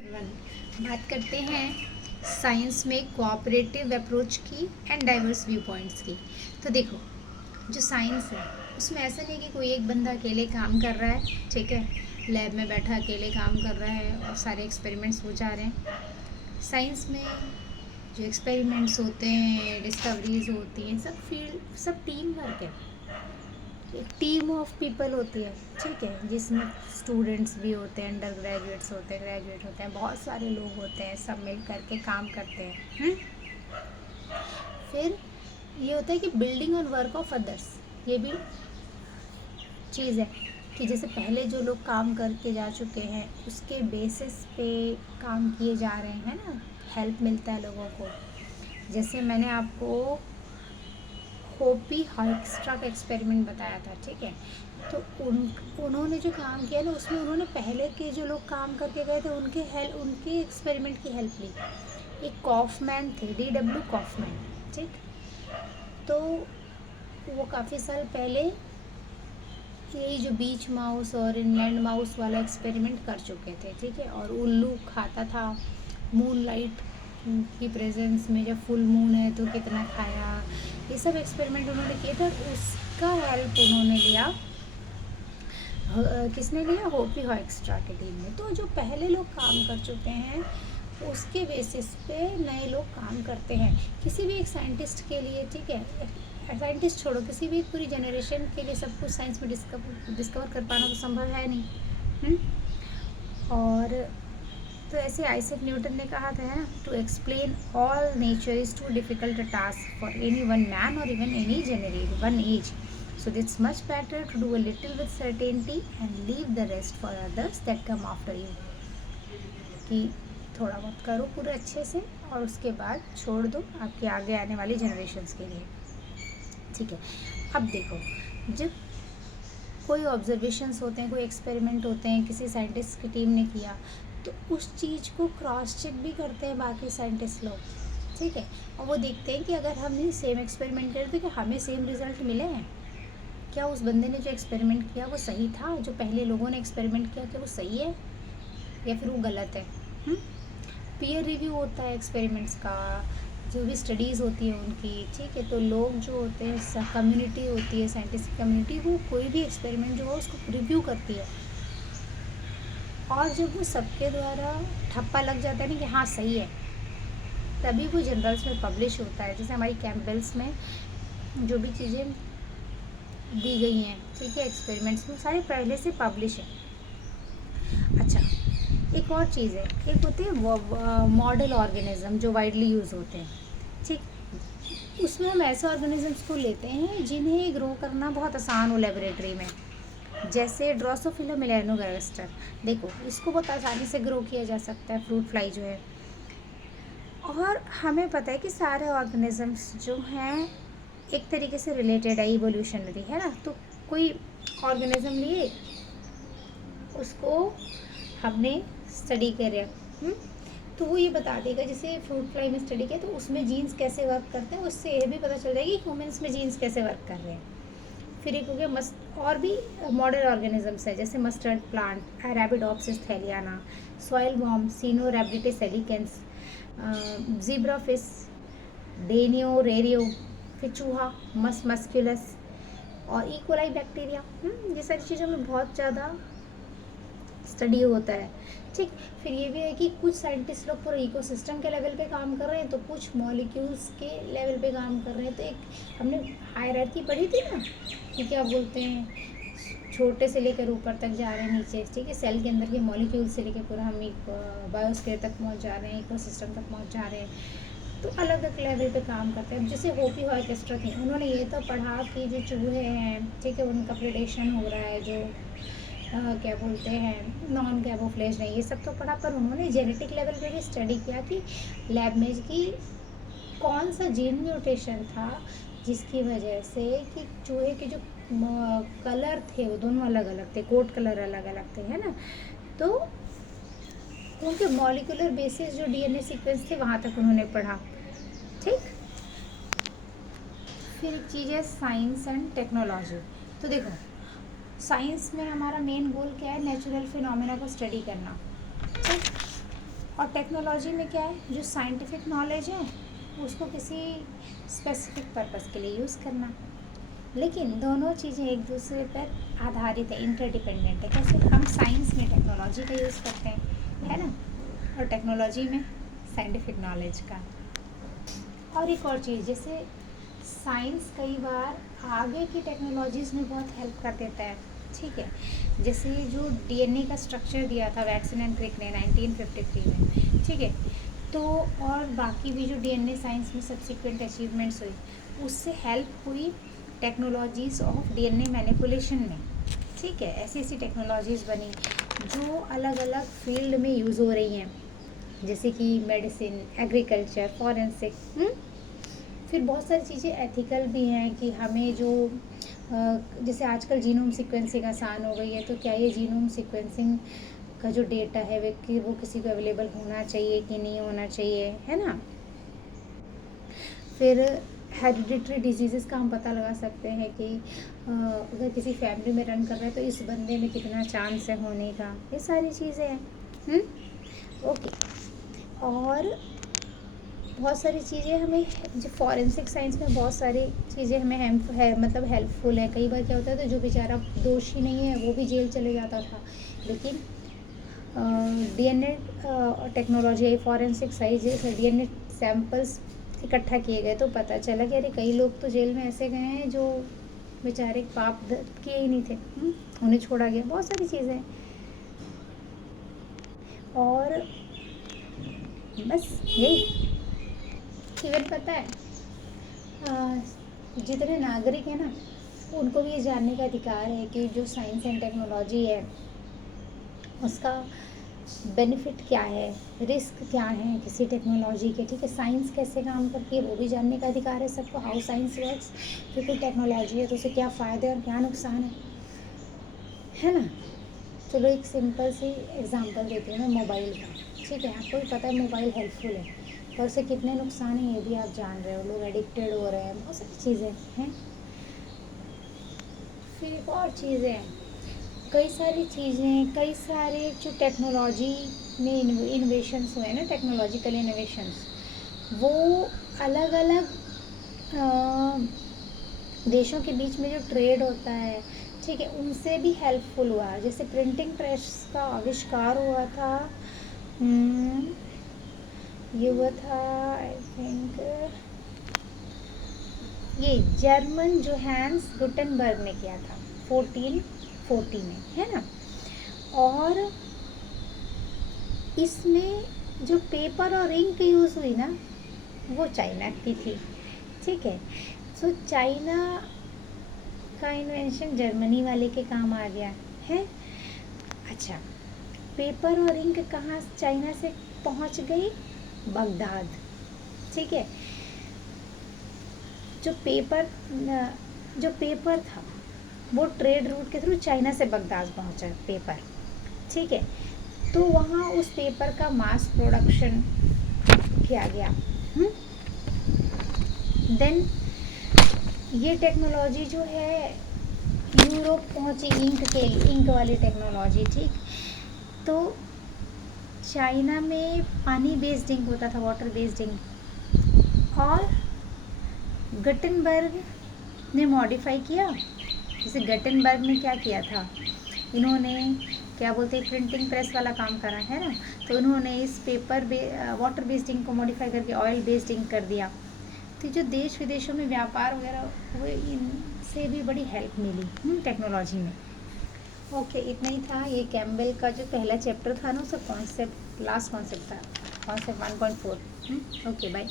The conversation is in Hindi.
बात करते हैं साइंस में कोऑपरेटिव अप्रोच की एंड डाइवर्स व्यू पॉइंट्स की। तो देखो, जो साइंस है उसमें ऐसा नहीं कि कोई एक बंदा अकेले काम कर रहा है, ठीक है, लैब में बैठा अकेले काम कर रहा है और सारे एक्सपेरिमेंट्स हो जा रहे हैं। साइंस में जो एक्सपेरिमेंट्स होते हैं, डिस्कवरीज होती हैं, सब टीम वर्क है। एक टीम ऑफ पीपल होती है, ठीक है, जिसमें स्टूडेंट्स भी होते हैं, अंडर ग्रेजुएट्स होते हैं, ग्रेजुएट होते हैं, बहुत सारे लोग होते हैं, सब मिल करके काम करते हैं। फिर ये होता है कि building on work of others, ये भी चीज़ है कि जैसे पहले जो लोग काम करके जा चुके हैं उसके बेसिस पे काम किए जा रहे हैं ना, हेल्प मिलता है लोगों को। जैसे मैंने आपको होपी हॉयक्स्ट्रा का एक्सपेरिमेंट बताया था, ठीक है, तो उन्होंने जो काम किया ना उसमें उन्होंने पहले के जो लोग काम करके गए थे उनके एक्सपेरिमेंट की हेल्प ली। एक कॉफमैन थे, DW कॉफमैन, ठीक, तो वो काफ़ी साल पहले यही जो बीच माउस और इनलैंड माउस वाला एक्सपेरिमेंट कर चुके थे, ठीक है, और उल्लू खाता था मून लाइट की प्रेजेंस में, जब फुल मून है तो कितना खाया, ये सब एक्सपेरिमेंट उन्होंने किए थे। उसका हेल्प उन्होंने लिया, किसने लिया, होपी हॉयक्स्ट्रा के टीम ने। तो जो पहले लोग काम कर चुके हैं उसके बेसिस पे नए लोग काम करते हैं। किसी भी एक साइंटिस्ट के लिए, ठीक है, साइंटिस्ट छोड़ो, किसी भी पूरी जनरेशन के लिए सब कुछ साइंस में डिस्कवर कर पाना तो संभव है नहीं। और तो ऐसे आइजैक न्यूटन ने कहा था ना, to explain all nature is too difficult task for any one man और even any one age, so it's much better to do a little with certainty and leave the rest for others that come after you, कि थोड़ा बहुत करो पूरे अच्छे से और उसके बाद छोड़ दो आपके आगे आने वाली जनरेशन्स के लिए, ठीक है। अब देखो, जब कोई ऑब्जर्वेशंस होते हैं, कोई एक्सपेरिमेंट होते हैं, किसी साइंटिस्ट की टीम ने किया, तो उस चीज़ को क्रॉस चेक भी करते हैं बाकी साइंटिस्ट लोग, ठीक है, और वो देखते हैं कि अगर हमने सेम एक्सपेरिमेंट करे तो क्या हमें सेम रिजल्ट मिले हैं, क्या उस बंदे ने जो एक्सपेरिमेंट किया वो सही था, जो पहले लोगों ने एक्सपेरिमेंट किया क्या वो सही है या फिर वो गलत है। पीयर रिव्यू होता है एक्सपेरिमेंट्स का, जो भी स्टडीज़ होती है उनकी, ठीक है, तो लोग जो होते हैं, कम्युनिटी होती है, साइंटिफिक कम्युनिटी, वो कोई भी एक्सपेरिमेंट जो हो उसको रिव्यू करती है, और जब वो सबके द्वारा ठप्पा लग जाता है ना कि हाँ सही है, तभी वो जर्नल्स में पब्लिश होता है। जैसे हमारी कैम्पबेल्स में जो भी चीज़ें दी गई हैं, ठीक है, एक्सपेरिमेंट्स में सारे पहले से पब्लिश है। अच्छा, एक और चीज़ है, एक होते हैं मॉडल ऑर्गेनिज्म जो वाइडली यूज़ होते हैं, ठीक, उसमें हम ऐसे ऑर्गेनिजम्स को लेते हैं जिन्हें ग्रो करना बहुत आसान हो लेबोरेटरी में, जैसे ड्रोसोफिला मेलानोगास्टर। देखो, इसको बहुत आसानी से ग्रो किया जा सकता है, फ्रूट फ्लाई जो है, और हमें पता है कि सारे ऑर्गेनिजम्स जो हैं एक तरीके से रिलेटेड है, इवोल्यूशनरी है ना। तो कोई ऑर्गेनिज्म लिए, उसको हमने स्टडी करें, तो वो ये बता देगा, जैसे फ्रूट फ्लाई में स्टडी किया तो उसमें जीन्स कैसे वर्क करते हैं, उससे ये भी पता चल जाएगा कि ह्यूमन्स में जीन्स कैसे वर्क कर रहे हैं। फिर एक हो गया और भी मॉडल ऑर्गेनिजम्स है, जैसे mustard plant, Arabidopsis thaliana, soil worm, Caenorhabditis elegans, zebra fish, Danio rerio, फिर चूहा, मस्क्यूलस और इकोलाई बैक्टीरिया, ये सारी चीज़ों में बहुत ज़्यादा स्टडी होता है, ठीक। फिर ये भी है कि कुछ साइंटिस्ट लोग पूरे इकोसिस्टम के लेवल पे काम कर रहे हैं, तो कुछ मॉलिक्यूल्स के लेवल पे काम कर रहे हैं। तो एक हमने हायरार्की पढ़ी थी ना कि क्या बोलते हैं, छोटे से लेकर ऊपर तक जा रहे हैं नीचे, ठीक है, सेल के अंदर के मॉलिक्यूल से लेकर पूरा हम एक बायोस्फीयर तक पहुंच जा रहे हैं, इकोसिस्टम तक पहुंच जा रहे हैं, तो अलग अलग लेवल पे काम करते हैं। जैसे होपी हॉयक्स्ट्रा थी, उन्होंने ये तो पढ़ा कि जो चूहे हैं, ठीक है, उनका प्रेडेशन हो रहा है, जो क्या बोलते हैं नॉन कैमोफ्लेज नहीं, ये सब तो पढ़ा, पर उन्होंने जेनेटिक लेवल पे भी स्टडी किया कि लैब में कि कौन सा जीन म्यूटेशन था जिसकी वजह से कि चूहे के जो कलर थे वो दोनों अलग अलग थे, कोट कलर अलग अलग थे, है ना। तो उनके मॉलिक्यूलर बेसिस जो डीएनए सीक्वेंस थे वहाँ तक उन्होंने पढ़ा, ठीक। फिर एक चीज़ है साइंस एंड टेक्नोलॉजी। तो देखो, साइंस में हमारा मेन गोल क्या है, नेचुरल फिनोमेना को स्टडी करना, ठीक। और टेक्नोलॉजी में क्या है, जो साइंटिफिक नॉलेज है उसको किसी स्पेसिफिक पर्पस के लिए यूज़ करना। लेकिन दोनों चीज़ें एक दूसरे पर आधारित है, इंटरडिपेंडेंट है। कैसे? हम साइंस में टेक्नोलॉजी का यूज़ करते हैं, है ना, और टेक्नोलॉजी में साइंटिफिक नॉलेज का। और एक और चीज़, जैसे साइंस कई बार आगे की टेक्नोलॉजीज़ में बहुत हेल्प कर देता है, ठीक है। जैसे जो डीएनए का स्ट्रक्चर दिया था वैटसन एंड क्रिक ने 1953 में, ठीक है, तो और बाकी भी जो डीएनए साइंस में सब्सिक्वेंट अचीवमेंट्स हुई, उससे हेल्प हुई टेक्नोलॉजीज़ ऑफ डीएनए मैनिपुलेशन में, ठीक है। ऐसी ऐसी टेक्नोलॉजीज़ बनी जो अलग अलग फील्ड में यूज़ हो रही हैं, जैसे कि मेडिसिन, एग्रीकल्चर, फॉरेंसिक। फिर बहुत सारी चीज़ें एथिकल भी हैं कि हमें जो जैसे आजकल जीनोम सीक्वेंसिंग आसान हो गई है, तो क्या ये जीनोम सीक्वेंसिंग का जो डेटा है वो किसी को अवेलेबल होना चाहिए कि नहीं होना चाहिए, है ना। फिर हेरिडिटरी डिजीज़ेस का हम पता लगा सकते हैं कि अगर किसी फैमिली में रन कर रहा है तो इस बंदे में कितना चांस है होने का, ये सारी चीज़ें हैं। ओके। और बहुत सारी चीज़ें हमें, जो फॉरेंसिक साइंस में बहुत सारी चीज़ें हमें मतलब हेल्पफुल है। कई बार क्या होता है, तो जो बेचारा दोषी नहीं है वो भी जेल चले जाता था, लेकिन डीएनए टेक्नोलॉजी आई, फॉरेंसिक साइंस, डीएनए सैंपल्स इकट्ठा किए गए तो पता चला कि अरे कई लोग तो जेल में ऐसे गए हैं जो बेचारे पाप किए ही नहीं थे, उन्हें छोड़ा गया। बहुत सारी चीज़ें। और बस यही। इवन पता है, जितने नागरिक हैं ना, उनको भी ये जानने का अधिकार है कि जो साइंस एंड टेक्नोलॉजी है उसका बेनिफिट क्या है, रिस्क क्या है किसी टेक्नोलॉजी के, ठीक है। साइंस कैसे काम करती है वो भी जानने का अधिकार है सबको, हाउ साइंस वर्क्स। फिर कोई टेक्नोलॉजी है तो उसे क्या फ़ायदे और क्या नुकसान है ना। चलो एक सिंपल सी एग्जांपल देती हूँ मैं मोबाइल का, ठीक है। आपको भी पता है मोबाइल हेल्पफुल है, पर उससे कितने नुकसान हैं ये भी आप जान रहे हो, लोग एडिक्टेड हो रहे हैं, बहुत सारी चीज़ें हैं। फिर एक और चीज़ें हैं, कई सारी चीज़ें, कई सारे जो टेक्नोलॉजी में इनोवेशंस हुए ना, टेक्नोलॉजिकल इनोवेशंस, वो अलग अलग देशों के बीच में जो ट्रेड होता है, ठीक है, उनसे भी हेल्पफुल हुआ। जैसे प्रिंटिंग प्रेस का आविष्कार हुआ था, ये हुआ था आई थिंक ये जर्मन जोहान्स गुटेनबर्ग ने किया था 1440 में, है ना। और इसमें जो पेपर और इंक यूज़ हुई ना, वो चाइना की थी, ठीक है। तो चाइना का इन्वेंशन जर्मनी वाले के काम आ गया है। अच्छा, पेपर और इंक कहाँ चाइना से पहुँच गई? बगदाद, ठीक है। जो पेपर था वो ट्रेड रूट के थ्रू चाइना से बगदाद पहुँचा पेपर, ठीक है। तो वहाँ उस पेपर का मास प्रोडक्शन किया गया। देन ये टेक्नोलॉजी जो है यूरोप पहुँची, इंक वाली टेक्नोलॉजी, ठीक। तो चाइना में पानी बेस्ड इंक होता था, वाटर बेस्ड इंक, और गुटेनबर्ग ने मॉडिफाई किया। जैसे गुटेनबर्ग ने क्या किया था, इन्होंने क्या बोलते हैं प्रिंटिंग प्रेस वाला काम करा है ना, तो उन्होंने इस पेपर वाटर बेस्ड इंक को मॉडिफाई करके ऑयल बेस्ड इंक कर दिया। तो जो देश विदेशों में व्यापार वगैरह हुए, इनसे भी बड़ी हेल्प मिली टेक्नोलॉजी में। ओके, इतना ही था। ये कैम्बेल का जो पहला चैप्टर था ना, उसका कॉन्सेप्ट, लास्ट कॉन्सेप्ट था, कॉन्सेप्ट 1.4। Okay, bye.